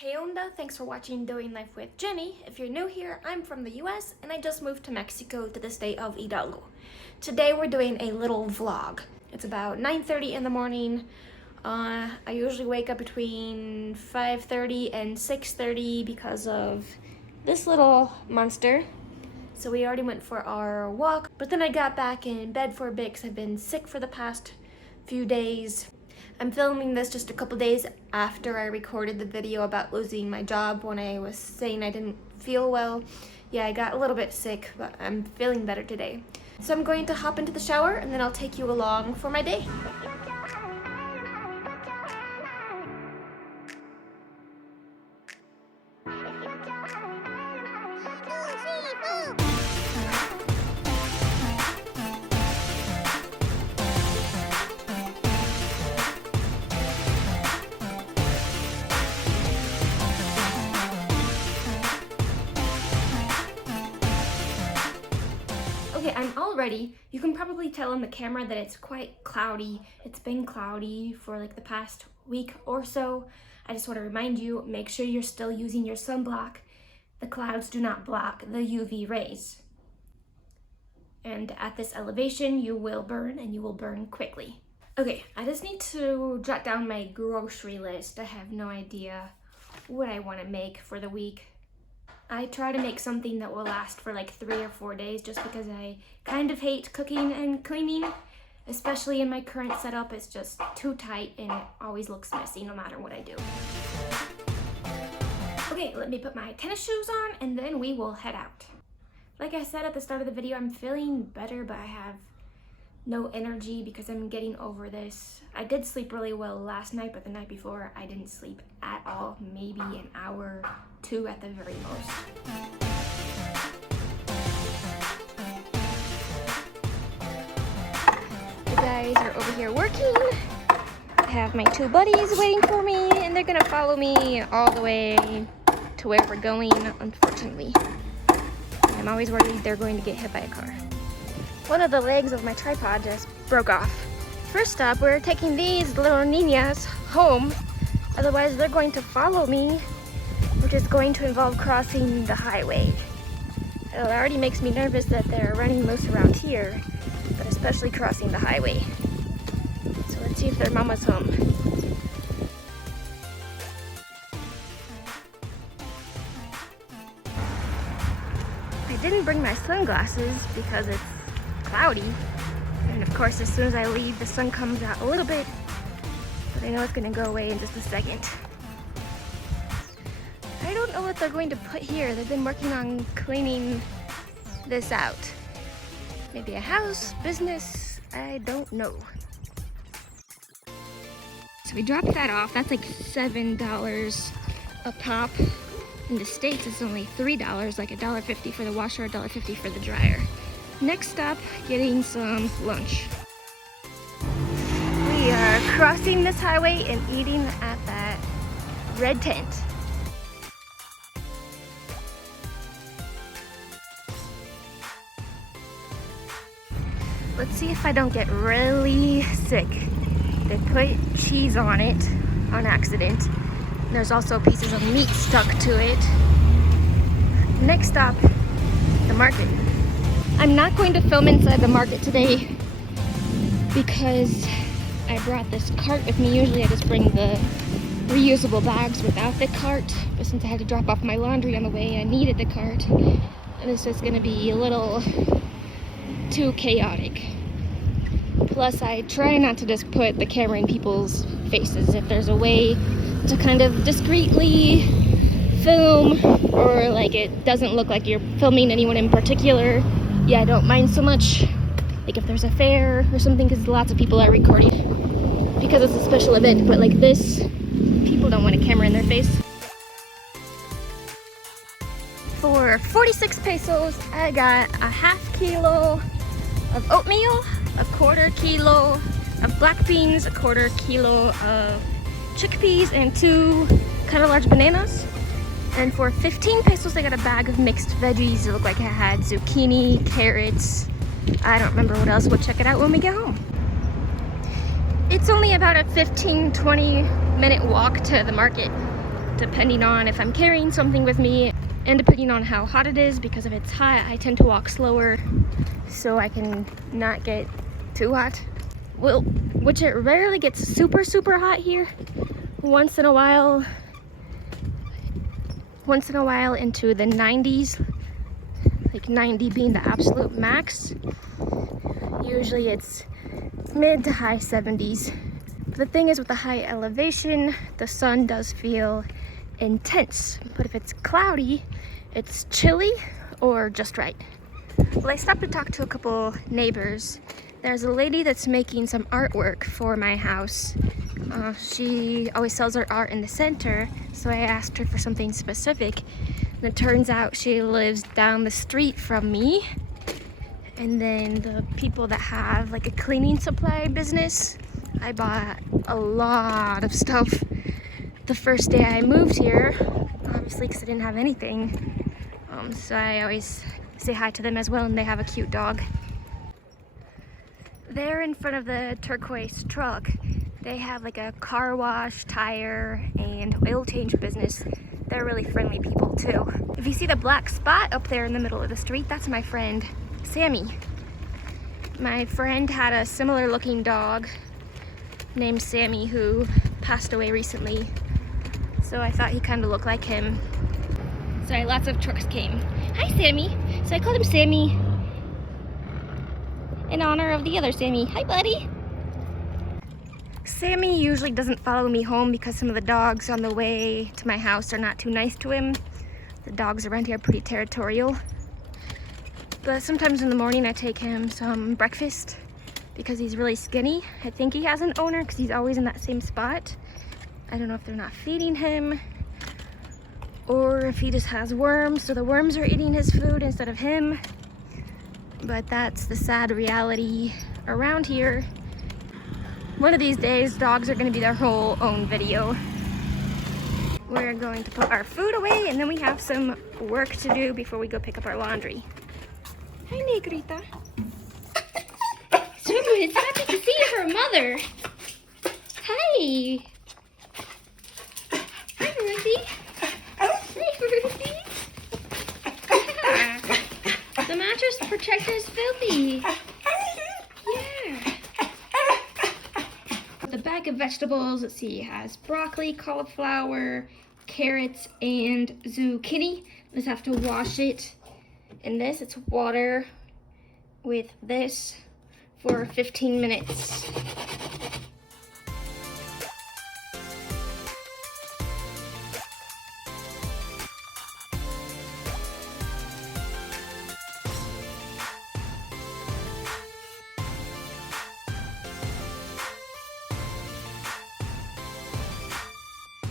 Hey onda, thanks for watching Doing Life with Jenny. If you're new here, I'm from the US and I just moved to Mexico to the state of Hidalgo. Today we're doing a little vlog. It's about 9:30 in the morning. I usually wake up between 5:30 and 6:30 because of this little monster. So we already went for our walk, but then I got back in bed for a bit because I've been sick for the past few days. I'm filming this just a couple days after I recorded the video about losing my job when I was saying I didn't feel well. Yeah, I got a little bit sick, but I'm feeling better today. So I'm going to hop into the shower and then I'll take you along for my day. Okay, I'm all ready. You can probably tell on the camera that it's quite cloudy. It's been cloudy for like the past week or so. I just want to remind you, make sure you're still using your sunblock. The clouds do not block the UV rays. And at this elevation, you will burn and you will burn quickly. Okay, I just need to jot down my grocery list. I have no idea what I want to make for the week. I try to make something that will last for like 3 or 4 days just because I kind of hate cooking and cleaning, especially in my current setup. It's just too tight and it always looks messy no matter what I do. Okay, let me put my tennis shoes on and then we will head out. Like I said at the start of the video, I'm feeling better, but I have no energy because I'm getting over this. I did sleep really well last night, but the night before I didn't sleep at all, maybe an hour, 2 at the very most. The guys are over here working. I have my 2 buddies waiting for me and they're gonna follow me all the way to where we're going, unfortunately. I'm always worried they're going to get hit by a car. One of the legs of my tripod just broke off. First up, we're taking these little niñas home. Otherwise, they're going to follow me, which is going to involve crossing the highway. It already makes me nervous that they're running loose around here, but especially crossing the highway. So let's see if their mama's home. I didn't bring my sunglasses because it's cloudy, and of course as soon as I leave the sun comes out a little bit, but I know it's gonna go away in just a second. I don't know what they're going to put here. They've been working on cleaning this out. Maybe a house, business, I don't know. So we dropped that off. That's like $7 a pop. In the States it's only $3, like $1.50 for the washer, $1.50 for the dryer. Next stop, getting some lunch. We are crossing this highway and eating at that red tent. Let's see if I don't get really sick. They put cheese on it on accident. There's also pieces of meat stuck to it. Next stop, the market. I'm not going to film inside the market today because I brought this cart with me. Usually I just bring the reusable bags without the cart, but since I had to drop off my laundry on the way, I needed the cart. And it's just gonna be a little too chaotic. Plus I try not to just put the camera in people's faces. If there's a way to kind of discreetly film, or like it doesn't look like you're filming anyone in particular, yeah, I don't mind so much. Like if there's a fair or something, because lots of people are recording because it's a special event, but like this, people don't want a camera in their face. For 46 pesos, I got a ½ kilo of oatmeal, a ¼ kilo of black beans, a ¼ kilo of chickpeas, and 2 kind of large bananas. And for 15 pesos, I got a bag of mixed veggies. It looked like it had zucchini, carrots. I don't remember what else. We'll check it out when we get home. It's only about a 15-20 minute walk to the market. depending on if I'm carrying something with me and depending on how hot it is, because if it's hot, I tend to walk slower so I can not get too hot. Well, which it rarely gets super, super hot here. Once in a while into the 90s, like 90 being the absolute max. Usually it's mid to high 70s. But the thing is, with the high elevation, the sun does feel intense. But if it's cloudy, it's chilly or just right. Well, I stopped to talk to a couple neighbors. There's a lady that's making some artwork for my house. She always sells her art in the center, so I asked her for something specific. And it turns out she lives down the street from me. And then the people that have like a cleaning supply business, I bought a lot of stuff the first day I moved here, obviously because I didn't have anything. So I always say hi to them as well, and they have a cute dog. There in front of the turquoise truck, they have like a car wash, tire, and oil change business. They're really friendly people too. If you see the black spot up there in the middle of the street, that's my friend, Sammy. My friend had a similar looking dog named Sammy who passed away recently. So I thought he kind of looked like him. Sorry, lots of trucks came. Hi, Sammy. So I called him Sammy in honor of the other Sammy. Hi, buddy. Sammy usually doesn't follow me home because some of the dogs on the way to my house are not too nice to him. The dogs around here are pretty territorial. But sometimes in the morning I take him some breakfast because he's really skinny. I think he has an owner because he's always in that same spot. I don't know if they're not feeding him or if he just has worms, so the worms are eating his food instead of him. But that's the sad reality around here. One of these days, dogs are going to be their whole own video. We're going to put our food away, and then we have some work to do before we go pick up our laundry. Hi, Negrita. So it's happy to see her mother. Hi. Hi, Ruthie. Hi, Ruthie. Yeah. The mattress protector is filthy. Yeah. The bag of vegetables, let's see, it has broccoli, cauliflower, carrots, and zucchini. Let's have to wash it in this. It's water with this for 15 minutes.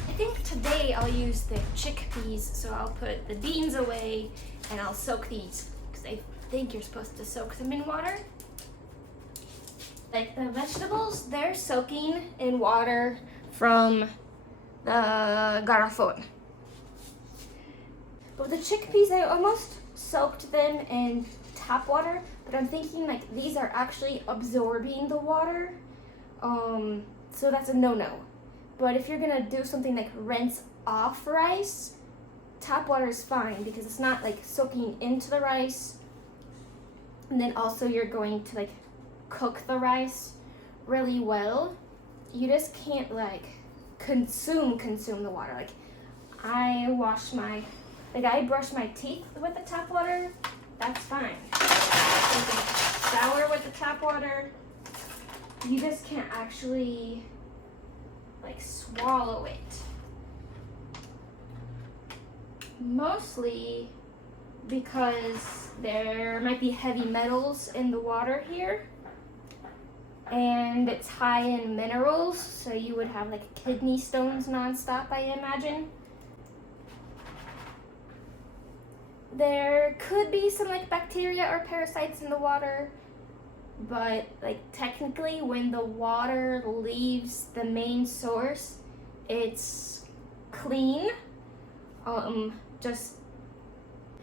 I think today I'll use the chickpeas, so I'll put the beans away and I'll soak these because I think you're supposed to soak them in water. Like the vegetables, they're soaking in water from the garrafon. But with the chickpeas, I almost soaked them in tap water, but I'm thinking like these are actually absorbing the water, so that's a no-no. But if you're gonna do something like rinse off rice, tap water is fine because it's not like soaking into the rice. And then also you're going to like cook the rice really well. You just can't like consume the water. Like I brush my teeth with the tap water, that's fine. You can shower with the tap water. You just can't actually like swallow it. Mostly because there might be heavy metals in the water here, and it's high in minerals, so you would have like kidney stones nonstop, I imagine. There could be some like bacteria or parasites in the water, but like technically when the water leaves the main source, it's clean.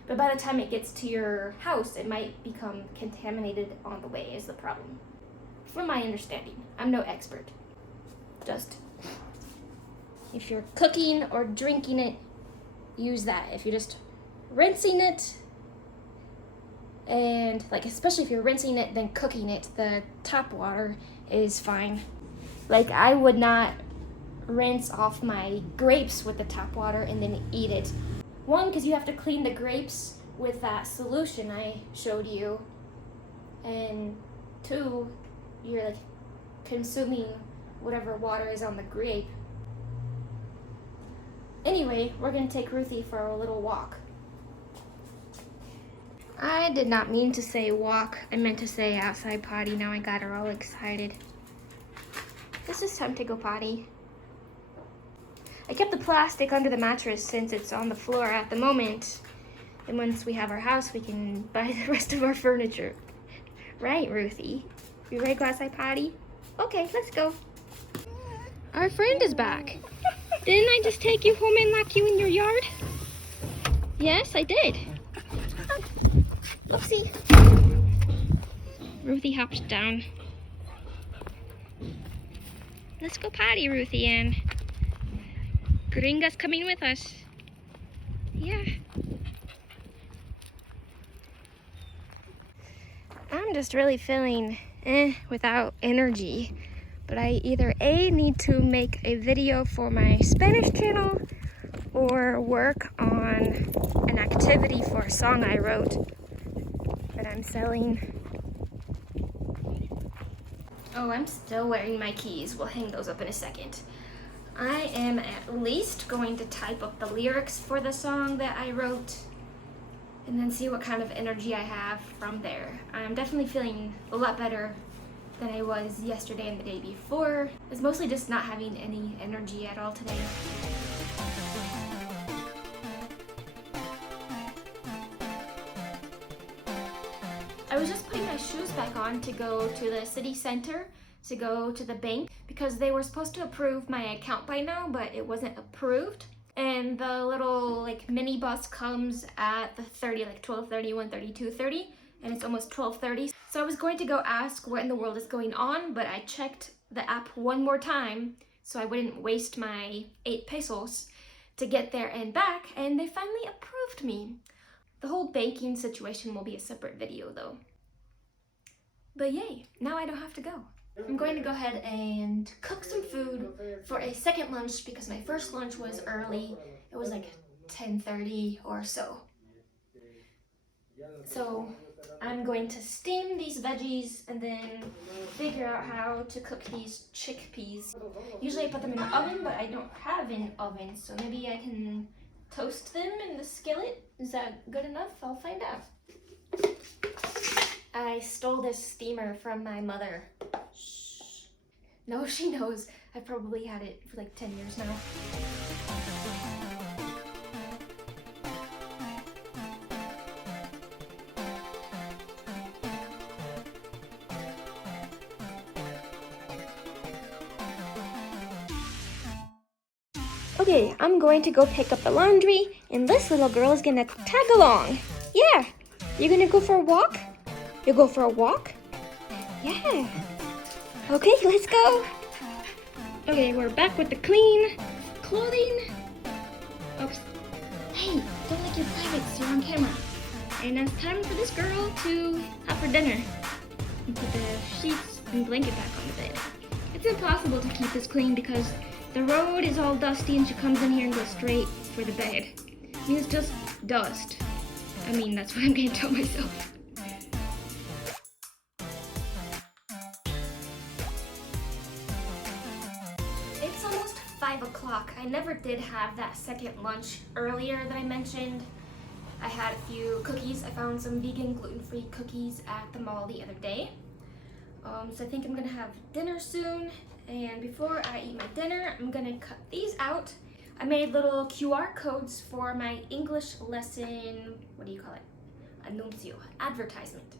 But by the time it gets to your house, it might become contaminated on the way is the problem. From my understanding, I'm no expert. Just If you're cooking or drinking it, use that. If you're just rinsing it, and like especially if you're rinsing it then cooking it, the tap water is fine. Like I would not rinse off my grapes with the tap water and then eat it. One, because you have to clean the grapes with that solution I showed you, and two, you're like consuming whatever water is on the grape. Anyway, we're gonna take Ruthie for a little walk. I did not mean to say walk, I meant to say outside potty. Now I got her all excited. This is time to go potty. I kept the plastic under the mattress since it's on the floor at the moment. And once we have our house, we can buy the rest of our furniture. Right, Ruthie? You ready to go outside potty? Okay, let's go. Our friend is back. Didn't I just take you home and lock you in your yard? Yes, I did. Oopsie. Ruthie hops down. Let's go potty, Ruthie, and Gringa's coming with us. Yeah. I'm just really feeling without energy. But I either A, need to make a video for my Spanish channel or work on an activity for a song I wrote that I'm selling. Oh, I'm still wearing my keys. We'll hang those up in a second. I am at least going to type up the lyrics for the song that I wrote and then see what kind of energy I have from there. I'm definitely feeling a lot better than I was yesterday and the day before. It's mostly just not having any energy at all today. I was just putting my shoes back on to go to the city center, to go to the bank, because they were supposed to approve my account by now, but it wasn't approved. And the little like mini bus comes at the 30, like 12:30, 1:30, 2:30, and it's almost 12:30. So I was going to go ask what in the world is going on, but I checked the app one more time so I wouldn't waste my 8 pesos to get there and back, and they finally approved me. The whole banking situation will be a separate video though. But yay, now I don't have to go. I'm going to go ahead and cook some food for a second lunch because my first lunch was early. It was like 10:30 or so. So I'm going to steam these veggies and then figure out how to cook these chickpeas. Usually I put them in the oven, but I don't have an oven, so maybe I can toast them in the skillet. Is that good enough? I'll find out. I stole this steamer from my mother. Shh. No, she knows. I probably had it for like 10 years now. Okay, I'm going to go pick up the laundry, and this little girl is gonna tag along. Yeah, you're gonna go for a walk? You'll go for a walk? Yeah. Okay, let's go. Okay, we're back with the clean clothing. Oops. Hey, don't like your privates, you're on camera. And it's time for this girl to have her dinner. And put the sheets and blanket back on the bed. It's impossible to keep this clean because the road is all dusty and she comes in here and goes straight for the bed. I mean, it's just dust. I mean, that's what I'm gonna tell myself. It's almost 5 o'clock. I never did have that second lunch earlier that I mentioned. I had a few cookies. I found some vegan gluten-free cookies at the mall the other day. So I think I'm gonna have dinner soon. And before I eat my dinner, I'm gonna cut these out. I made little QR codes for my English lesson, what do you call it? Anuncio, advertisement.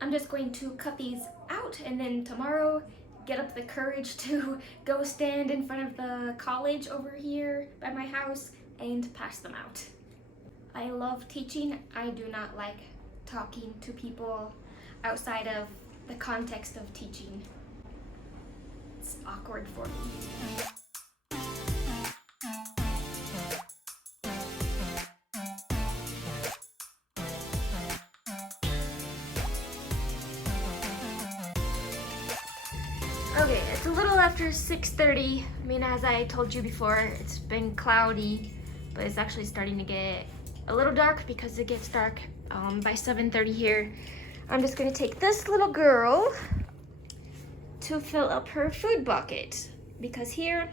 I'm just going to cut these out and then tomorrow get up the courage to go stand in front of the college over here by my house and pass them out. I love teaching. I do not like talking to people outside of the context of teaching. It's awkward for me. Okay, it's a little after 6:30. I mean, as I told you before, it's been cloudy, but it's actually starting to get a little dark because it gets dark by 7:30 here. I'm just gonna take this little girl to fill up her food bucket because here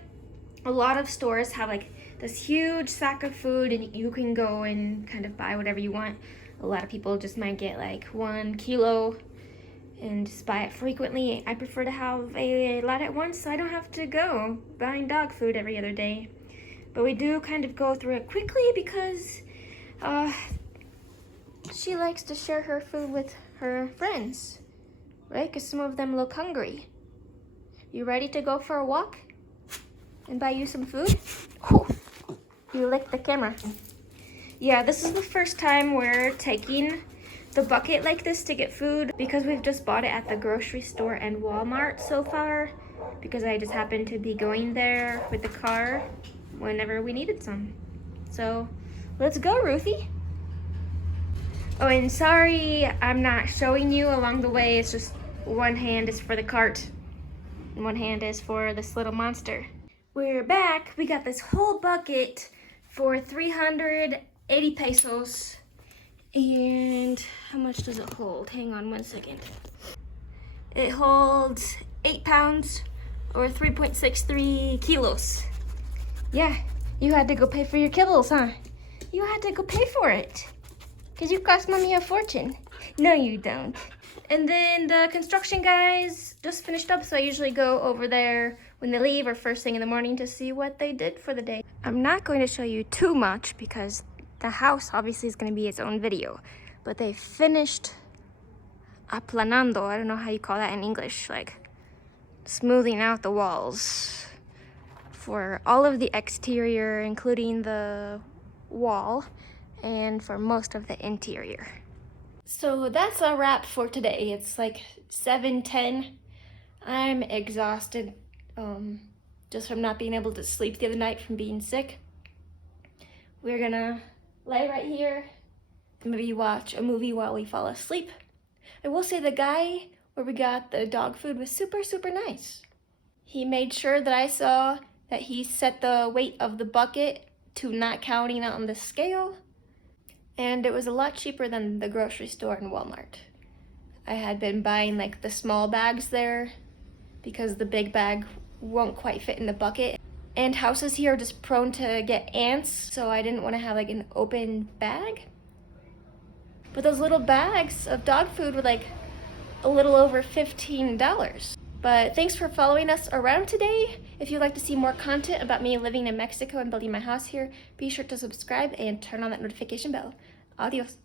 a lot of stores have like this huge sack of food and you can go and kind of buy whatever you want. A lot of people just might get like 1 kilo and just buy it frequently. I prefer to have a lot at once so I don't have to go buying dog food every other day. But we do kind of go through it quickly because she likes to share her food with her friends, right? Because some of them look hungry. You ready to go for a walk and buy you some food? Whew. You licked the camera. Yeah, this is the first time we're taking the bucket like this to get food because we've just bought it at the grocery store and Walmart so far because I just happened to be going there with the car whenever we needed some. So let's go, Ruthie. Oh, and sorry I'm not showing you along the way. It's just one hand is for the cart and one hand is for this little monster. We're back. We got this whole bucket for 380 pesos. And how much does it hold? Hang on 1 second. It holds 8 pounds or 3.63 kilos. Yeah, you had to go pay for your kibbles, huh? You had to go pay for it. Because you cost mommy a fortune. No, you don't. And then the construction guys just finished up, so I usually go over there when they leave or first thing in the morning to see what they did for the day. I'm not going to show you too much because the house obviously is going to be its own video, but they finished aplanando. I don't know how you call that in English, like smoothing out the walls for all of the exterior, including the wall, and for most of the interior. So that's a wrap for today. It's like 7:10. I'm exhausted just from not being able to sleep the other night from being sick. We're gonna lay right here, maybe watch a movie while we fall asleep. I will say the guy where we got the dog food was super, super nice. He made sure that I saw that he set the weight of the bucket to not counting on the scale. And it was a lot cheaper than the grocery store and Walmart. I had been buying like the small bags there because the big bag won't quite fit in the bucket. And houses here are just prone to get ants, so I didn't want to have like an open bag. But those little bags of dog food were like a little over $15. But thanks for following us around today. If you'd like to see more content about me living in Mexico and building my house here, be sure to subscribe and turn on that notification bell. Adios.